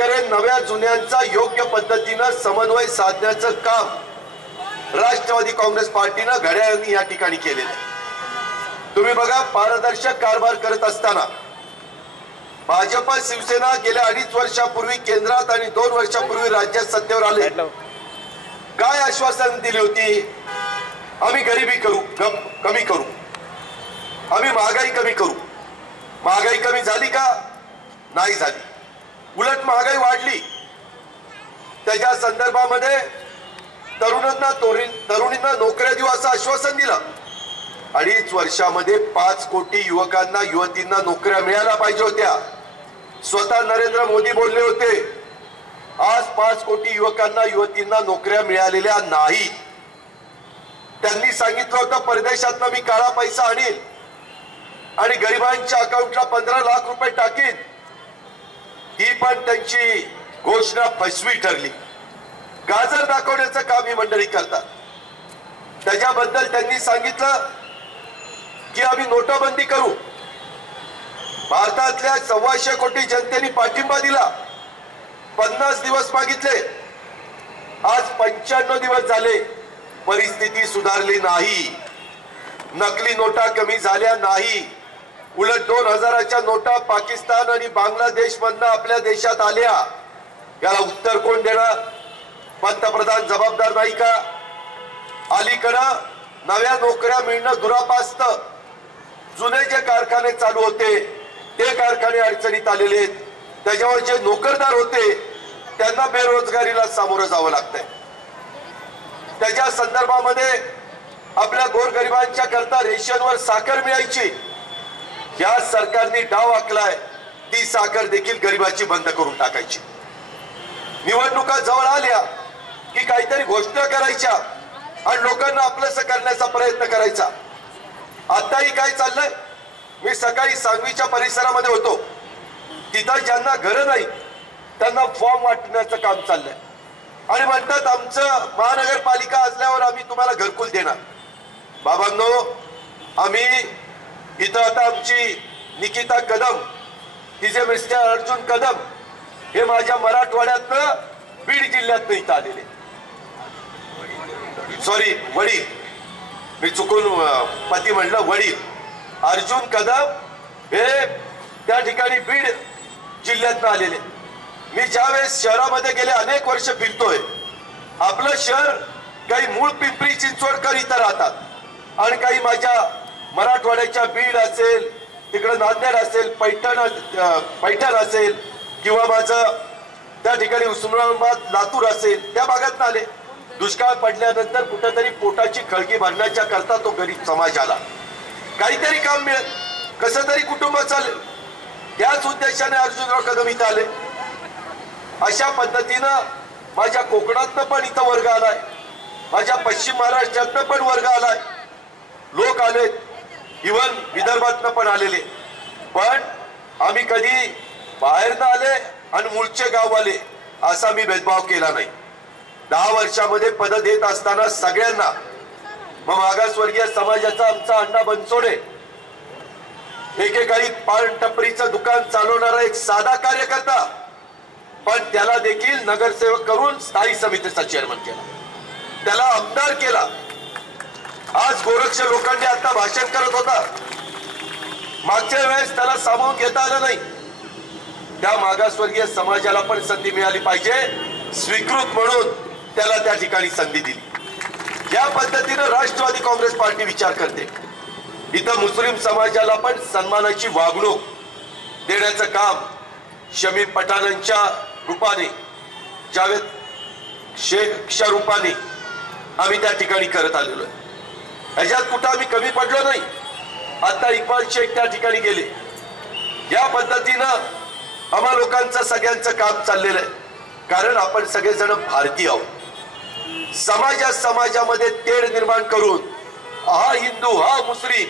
प्रकारे नव्या जुन्यांचा योग्य पद्धतीनं समन्वय साधण्याचं काम राष्ट्रवादी काँग्रेस पार्टीनं घड्याळांनी या ठिकाणी केलेलं आहे। तुम्ही बघा, पारदर्शक कारभार करत असताना भाजप शिवसेना गेल्या 2.5 वर्षापूर्वी केंद्रात आणि 2 वर्षापूर्वी राज्यात सत्तेवर आले, काय आश्वासन दिली होती? आम्ही गरिबी कमी करू, आम्ही महागाई कमी करू। महागाई कमी झाली का? नाही झाली, उलट महागाई वाढली। त्याच्या संदर्भामध्ये तरुणींना नोकऱ्या देऊ असं आश्वासन दिलं। 2.5 वर्षामध्ये 5 कोटी युवकांना युवतींना नोकऱ्या मिळायला पाहिजे होत्या। स्वतः नरेंद्र मोदी बोलले होते, आज 5 कोटी युवकांना युवतींना नोकऱ्या मिळालेल्या नाहीत। त्यांनी सांगितलं होतं, परदेशातनं मी काळा पैसा आणीन आणि गरिबांच्या अकाउंटला 15 लाख रुपये टाकीन। ही पण त्यांची घोषणा फसवी ठरली। गाजर दाखवण्याचं काम ही मंडळी करतात। त्याच्याबद्दल त्यांनी सांगितलं की आम्ही नोटाबंदी करू। भारतातल्या 125 कोटी जनतेने पाठिंबा दिला, 50 दिवस मागितले, आज 95 दिवस झाले, परिस्थिती सुधारली नाही। नकली नोटा कमी झाल्या नाही, उलट 2000च्या नोटा पाकिस्तान आणि बांगलादेश मधनं आपल्या देशात आल्या। याला उत्तर कोण देणार? पंतप्रधान जबाबदार नाही का? अलीकडं नव्या नोकऱ्या मिळणं दुरापास्त, जुने जे कारखाने चालू होते ते कारखाने अडचणीत आलेले आहेत। त्याच्यावर जे नोकरदार होते त्यांना बेरोजगारीला सामोरं जावं लागतंय। त्याच्या संदर्भामध्ये आपल्या गोरगरिबांच्या करता रेशनवर साखर मिळायची, या सरकारने डाव आखलाय, ती साखर देखील गरिबाची बंद करून टाकायची। निवडणुका जवळ आल्या की काहीतरी घोषणा करायच्या आणि लोकांना आपलंसं करण्याचा प्रयत्न करायचा। आताही काय चाललंय, मी सकाळी सांगवीच्या परिसरामध्ये होतो, तिथं ज्यांना घर नाही त्यांना फॉर्म वाटण्याचं काम चाललंय आणि म्हणतात आमचं महानगरपालिका असल्यावर आम्ही तुम्हाला घरकुल देणार। बाबांनो, आम्ही इथं आता आमची निकिता कदम, तिचे मिस्टर अर्जुन कदम हे माझ्या मराठवाड्यातनं बीड जिल्ह्यातनं इथं आलेले, सॉरी वडील, मी चुकून पती म्हणलं, वडील अर्जुन कदम हे त्या ठिकाणी बीड जिल्ह्यातनं आलेले। मी ज्यावेळेस शहरामध्ये गेले अनेक वर्ष फिरतोय, आपलं शहर काही मूळ पिंपरी चिंचवडकर इथं राहतात आणि काही माझ्या मराठवाड्याच्या बीड असेल, तिकडे नांदेड असेल, पैठण असेल किंवा माझं त्या ठिकाणी उस्मानाबाद लातूर असेल, त्या भागात आले। दुष्काळ पडल्यानंतर कुठेतरी पोटाची खळगी भरण्याच्या करता तो गरीब समाज आला, काहीतरी काम मिळेल, कसं तरी कुटुंब चालेल, त्याच उद्देशाने अर्जुनराव कदम इथं आले। अशा पद्धतीनं माझ्या कोकणातनं पण इथं वर्ग आलाय, माझ्या पश्चिम महाराष्ट्रातनं पण वर्ग आलाय, लोक आलेत, इव्हन विदर्भातनं पण आलेले। पण आम्ही कधी बाहेरनं आले आणि मूळचे गाववाले असा मी भेदभाव केला नाही। 10 वर्षामध्ये पद देत असताना सगळ्यांना, मग मागासवर्गीय समाजाचा आमचा अण्णा बनसोडे, एकेकाळी पान टपरीचं दुकान चालवणारा एक साधा कार्यकर्ता, पण त्याला देखील नगरसेवक करून स्थायी समितीचा चेअरमन केला, त्याला आमदार केला। आज गोरक्ष लोखंडे आता भाषण करत होता, मागच्या वेळेस त्याला सामावून घेता आलं नाही। त्या मागासवर्गीय समाजाला पण संधी मिळाली पाहिजे, स्वीकृत म्हणून त्याला त्या ठिकाणी संधी दिली। या पद्धतीने राष्ट्रवादी काँग्रेस पार्टी विचार करते। इथं मुस्लिम समाजाला पण सन्मानाची वागणूक देण्याचं काम शमीम पठाणांच्या रूपाने, जावेद शेखच्या रूपाने आम्ही त्या ठिकाणी करत आलेलो आहे। ह्याच्यात कुठं आम्ही कमी पडलो नाही। आता इक्बाल शेख त्या ठिकाणी गेले, या पद्धतीनं आम्हा लोकांचं सगळ्यांचं काम चाललेलं आहे, कारण आपण सगळेजण भारतीय आहोत। समाजामध्ये तेढ निर्माण करून हा हिंदू हा मुस्लिम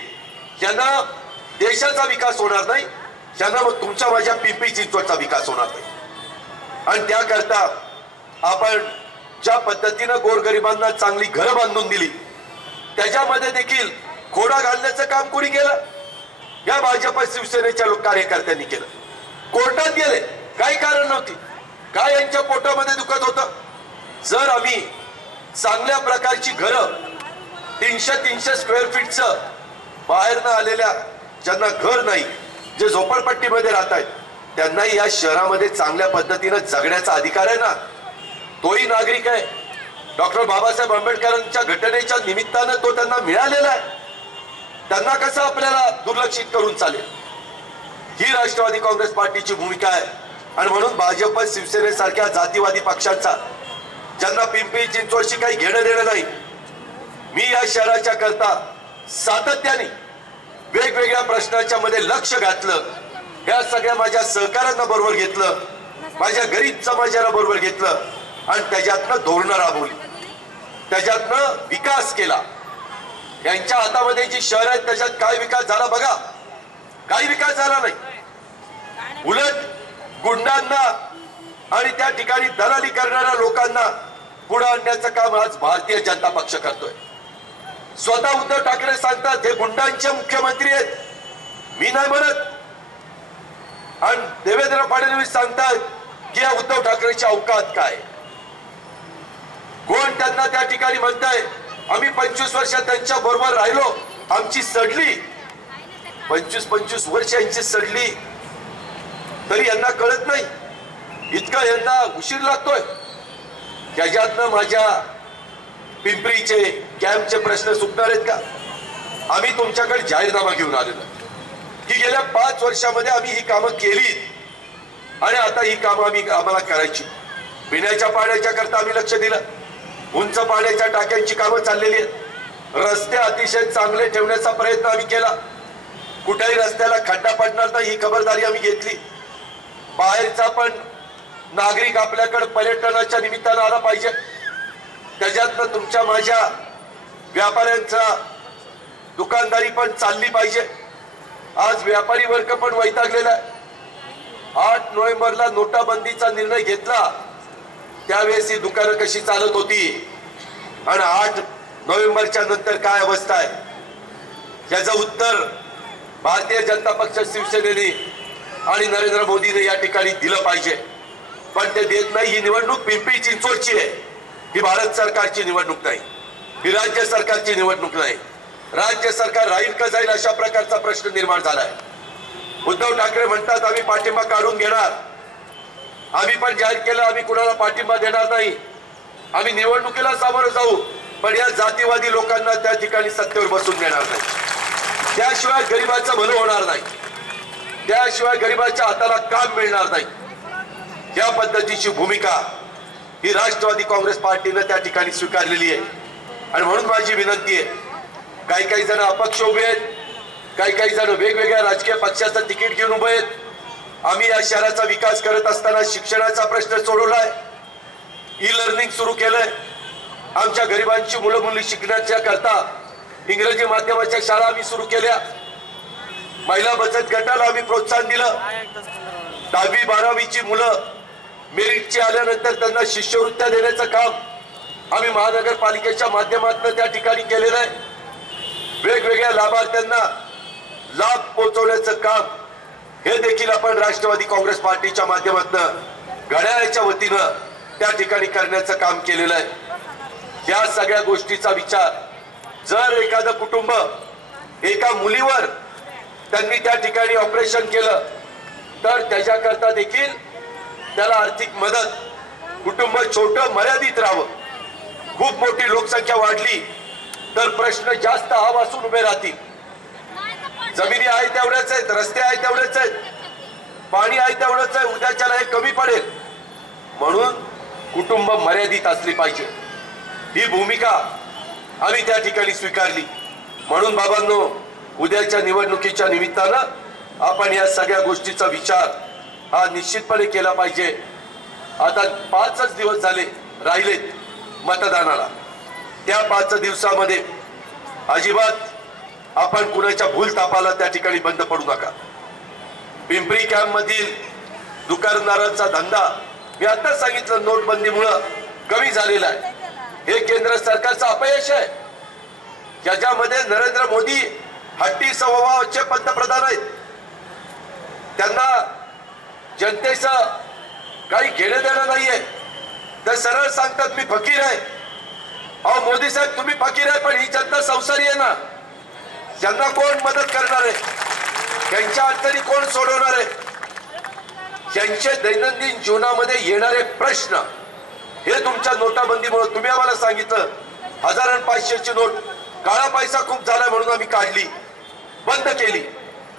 यांना देशाचा विकास होणार नाही, यांना मग तुमच्या माझ्या पिंपरी चिंचवडचा विकास होणार नाही। आणि त्याकरता आपण ज्या पद्धतीनं गोरगरिबांना चांगली घरं बांधून दिली, त्याच्यामध्ये देखील खोडा घालण्याचं काम कोणी केलं? या भाजप शिवसेनेच्या कार्यकर्त्यांनी केलं। कोर्टात गेले, काही कारण नव्हती, काय यांच्या पोटामध्ये दुखत होतं? जर आम्ही चांगल्या प्रकारची घरं 300 स्क्वेअर फीटचं बाहेरनं आलेल्या ज्यांना घर नाही, जे झोपडपट्टीमध्ये राहत आहेत, त्यांनाही या शहरामध्ये चांगल्या पद्धतीनं जगण्याचा अधिकार आहे ना. तोही नागरिक आहे. डॉक्टर बाबासाहेब आंबेडकरांच्या घटनेच्या निमित्तानं तो त्यांना मिळालेला आहे. त्यांना कसं आपल्याला दुर्लक्षित करून चालेल? ही राष्ट्रवादी काँग्रेस पार्टीची भूमिका आहे. आणि म्हणून भाजप, शिवसेनेसारख्या जातीवादी पक्षांचा, ज्यांना पिंपरी चिंचवडशी काही घेणं देणं नाही, मी या शहराच्या करता सातत्याने वेगवेगळ्या प्रश्नाच्या मध्ये लक्ष घातलं. या सगळ्या माझ्या सहकाऱ्यांना बरोबर घेतलं, माझ्या गरीब समाजाला बरोबर घेतलं आणि त्याच्यातनं धोरणं राबवली, त्याच्यातनं विकास केला. यांच्या हातामध्ये जी शहर आहेत त्याच्यात काय विकास झाला बघा? काही विकास झाला नाही. उलट गुंडांना आणि त्या ठिकाणी दलाली करणाऱ्या लोकांना पुढे आणण्याचं काम आज भारतीय जनता पक्ष करतोय. स्वतः उद्धव ठाकरे सांगतात हे गुंडांचे मुख्यमंत्री आहेत, मी नाही म्हणत. आणि देवेंद्र फडणवीस सांगतात की या उद्धव ठाकरेची अवकात काय? कोण त्यांना त्या ठिकाणी म्हणताय आम्ही 25 वर्ष त्यांच्या बरोबर राहिलो, आमची सडली. 25 वर्ष यांची सडली तरी यांना कळत नाही. इतका यांना उशीर लागतोय. त्याच्यातनं माझ्या पिंपरीचे कॅम्पचे प्रश्न सुटणार आहेत का? आम्ही तुमच्याकडे जाहीरनामा घेऊन आलेलो की गेल्या 5 वर्षामध्ये आम्ही ही कामं केली आणि आता ही कामं आम्हाला करायची. पिण्याच्या पाण्याच्या करता आम्ही लक्ष दिलं. उंच पाण्याच्या टाक्यांची कामं चाललेली आहेत. रस्ते अतिशय चांगले ठेवण्याचा प्रयत्न आम्ही केला. कुठेही रस्त्याला खड्डा पडणार नाही ही खबरदारी आम्ही घेतली. बाहेरचा पण नागरिक आपल्याकडे पर्यटनाच्या निमित्तानं आला पाहिजे. त्याच्यातनं तुमच्या माझ्या व्यापाऱ्यांचा दुकानदारी पण चालली पाहिजे. आज व्यापारी वर्ग पण वैतागलेला आहे. 8 नोव्हेंबरला नोटाबंदीचा निर्णय घेतला, त्यावेळेस ही दुकानं कशी चालत होती आणि 8 नोव्हेंबरच्या नंतर काय अवस्था आहे, याचं उत्तर भारतीय जनता पक्ष, शिवसेनेने आणि नरेंद्र मोदीने या ठिकाणी दिलं पाहिजे. पण ते देत नाही. ही निवडणूक पिंपरी चिंचवडची आहे, ही भारत सरकारची निवडणूक नाही, ही राज्य सरकारची निवडणूक नाही. राज्य सरकार राहील का जाईल अशा प्रकारचा प्रश्न निर्माण झालाय. उद्धव ठाकरे म्हणतात आम्ही पाठिंबा काढून घेणार. आम्ही पण जाहीर केलं आम्ही कुणाला पाठिंबा देणार नाही, आम्ही निवडणुकीला सामोरं जाऊ, पण या जातीवादी लोकांना त्या ठिकाणी सत्तेवर बसून देणार नाही. त्याशिवाय गरिबाचं भलं होणार नाही, त्याशिवाय गरिबाच्या हाताला काम मिळणार नाही. या पद्धतीची भूमिका ही राष्ट्रवादी काँग्रेस पार्टीने त्या ठिकाणी स्वीकारलेली आहे. आणि म्हणून माझी विनंती आहे, काही जण अपक्ष उभे आहेत, काही जण वेगवेगळ्या राजकीय पक्षाचं तिकीट घेऊन उभे आहेत. आम्ही या शहराचा विकास करत असताना शिक्षणाचा प्रश्न सोडवलाय, ई-लर्निंग सुरू केलंय. आमच्या गरिबांची मुलं मुली शिकण्याच्या करता इंग्रजी माध्यमाच्या शाळा आम्ही सुरू केल्या. महिला बचत गटाला आम्ही प्रोत्साहन दिलं. 10वी 12वीची मुलं मेरिटची आल्यानंतर त्यांना शिष्यवृत्त्या देण्याचं काम आम्ही महानगरपालिकेच्या माध्यमातून त्या ठिकाणी केलेलं आहे. वेगवेगळ्या लाभार्थ्यांना लाभ पोहोचवण्याचं काम हे देखील आपण राष्ट्रवादी काँग्रेस पार्टीच्या माध्यमातून घड्याळाच्या वतीनं त्या ठिकाणी करण्याचं काम केलेलं आहे. या सगळ्या गोष्टीचा विचार जर एखादं कुटुंब एका मुलीवर त्यांनी त्या ठिकाणी ऑपरेशन केलं तर त्याच्याकरता देखील त्याला आर्थिक मदत, कुटुंब छोटं मर्यादित राहावं. खूप मोठी लोकसंख्या वाढली तर प्रश्न जास्त आवासून उभे राहतील. जमिनी आहे तेवढ्याच आहेत, रस्ते आहे तेवढेच आहेत, पाणी आहे तेवढंच आहे, उद्याच्याला हे कमी पडेल. म्हणून कुटुंब मर्यादित असली पाहिजे, ही भूमिका आम्ही त्या ठिकाणी स्वीकारली. म्हणून बाबांनो, उद्याच्या निवडणुकीच्या निमित्तानं आपण या सगळ्या गोष्टीचा विचार हा निश्चितपणे केला पाहिजे. आता 5च दिवस झाले राहिलेत मतदानाला. त्या 5 दिवसामध्ये अजिबात आपण कुणाच्या भूलथापाला त्या ठिकाणी बंद पडू नका. पिंपरी कॅम्प मधील दुकानदारांचा धंदा मी आता सांगितलं नोटबंदीमुळे कमी झालेला आहे. हे केंद्र सरकारचं अपयश आहे. ज्याच्यामध्ये नरेंद्र मोदी हट्टी स्वभावाचे पंतप्रधान आहेत. त्यांना जनतेचं काही घेणं देणं नाहीये. तर सरळ सांगतात मी फकीर आहे. अहो मोदी साहेब तुम्ही फकीर आहे, पण ही जनता संसारी आहे ना. ज्यांना कोण मदत करणार आहे, त्यांच्या अडचणी कोण सोडवणार आहे, त्यांचे दैनंदिन जीवनामध्ये येणारे प्रश्न हे तुमच्या नोटाबंदीमुळे तुम्ही आम्हाला सांगितलं 1000 आणि 500ची नोट काळा पैसा खूप झाला म्हणून आम्ही काढली, बंद केली.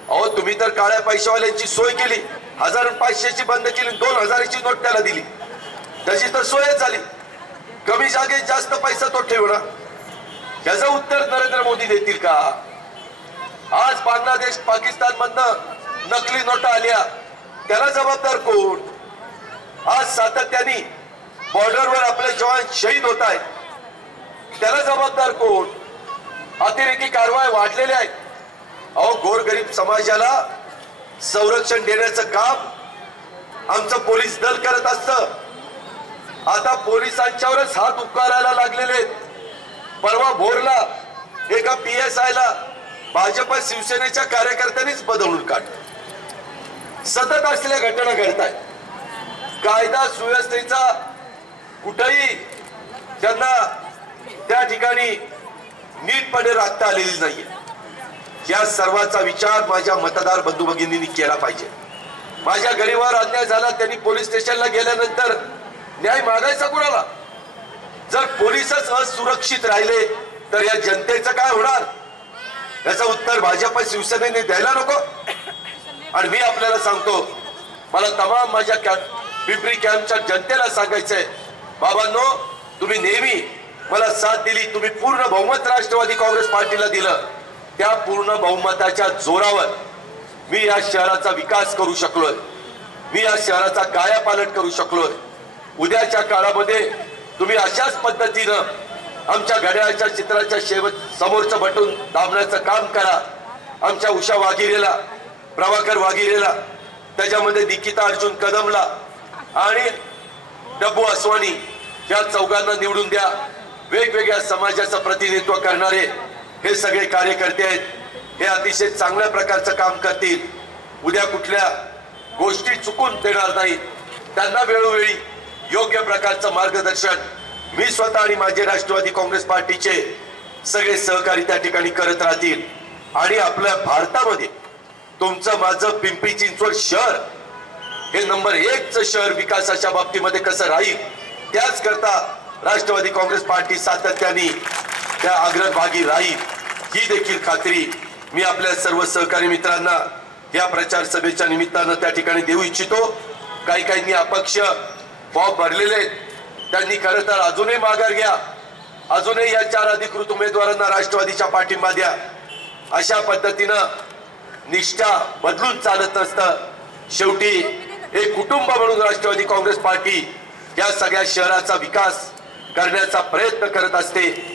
अहो तुम्ही तर काळ्या पैशावाल्यांची सोय केली, 1000 आणि 500ची बंद केली, 2000ची नोट त्याला दिली. त्याची तर सोयच झाली. कमी जागेत जास्त पैसा तो ठेवणार, याचं उत्तर नरेंद्र मोदी देतील का? आज बांगलादेश पाकिस्तान मधनं नकली नोटा आल्या, त्याला जबाबदार कोण? आज सातत्याने बॉर्डरवर आपले जवान शहीद होत आहेत, त्याला जबाबदार कोण? अतिरेकी कारवाई वाढलेल्या आहेत. अहो गोरगरीब समाजाला संरक्षण देण्याचं काम आमचं पोलीस दल करत असतं. आता पोलिसांच्यावरच हात उकारायला लागलेले आहेत. परवा भोरला एका PSI ला भाजप शिवसेनेच्या कार्यकर्त्यांनीच बदलून काढलं. सतत असलेल्या घटना घडत आहेत. कायदा सुव्यवस्थेचा कुठेही त्यांना त्या ठिकाणी नीटपणे राखता आलेली नाहीये. या सर्वाचा विचार माझ्या मतदार बंधू भगिनींनी केला पाहिजे. माझ्या गरीबावर अन्याय झाला, त्यांनी पोलीस स्टेशनला गेल्यानंतर न्याय मागायचा कुणाला? जर पोलीसच असुरक्षित राहिले तर या जनतेचं काय होणार? याचं उत्तर भाजप शिवसेनेने द्यायला नको. आणि मी आपल्याला सांगतो, मला तमाम माझ्या पिंपरी कॅम्पच्या जनतेला सांगायचंय, बाबांनो तुम्ही नेहमी मला साथ दिली, तुम्ही पूर्ण बहुमत राष्ट्रवादी काँग्रेस पार्टीला दिलं. त्या पूर्ण बहुमताच्या जोरावर मी या शहराचा विकास करू शकलोय, मी या शहराचा कायापालट करू शकलोय. उद्याच्या काळामध्ये तुम्ही अशाच पद्धतीनं आमच्या घड्याळाच्या चित्राच्या समोरचं बटून दाबण्याचं काम करा. आमच्या उषा वाघिरेला, प्रभाकर वाघिरेला, त्याच्यामध्ये निकिता अर्जुन कदमला आणि डब्बू असवानी या चौघांना निवडून द्या. वेगवेगळ्या समाजाचं प्रतिनिधित्व करणारे हे सगळे कार्यकर्ते आहेत. हे अतिशय चांगल्या प्रकारचं काम करतील. उद्या कुठल्या गोष्टी चुकून देणार नाहीत. त्यांना वेळोवेळी योग्य प्रकारचं मार्गदर्शन मी स्वतः आणि माझे राष्ट्रवादी काँग्रेस पार्टीचे सगळे सहकारी त्या ठिकाणी करत राहतील. आणि आपल्या भारतामध्ये तुमचं माझं पिंपरी चिंचवड शहर हे नंबर 1चं शहर विकासाच्या बाबतीमध्ये कसं राहील, त्याच करता राष्ट्रवादी काँग्रेस पार्टी सातत्याने त्या अग्रभागी राहील, ही देखील खात्री मी आपल्या सर्व सहकारी मित्रांना या प्रचार सभेच्या निमित्तानं त्या ठिकाणी देऊ इच्छितो. काही अपक्ष फॉर्म भरलेले आहेत, त्यांनी खरं तर अजूनही माघार घ्या. अजूनही या 4 अधिकृत उमेदवारांना राष्ट्रवादीचा पाठिंबा द्या. अशा पद्धतीनं निष्ठा बदलून चालत नसतं. शेवटी एक कुटुंब म्हणून राष्ट्रवादी काँग्रेस पार्टी या सगळ्या शहराचा विकास करण्याचा प्रयत्न करत असते.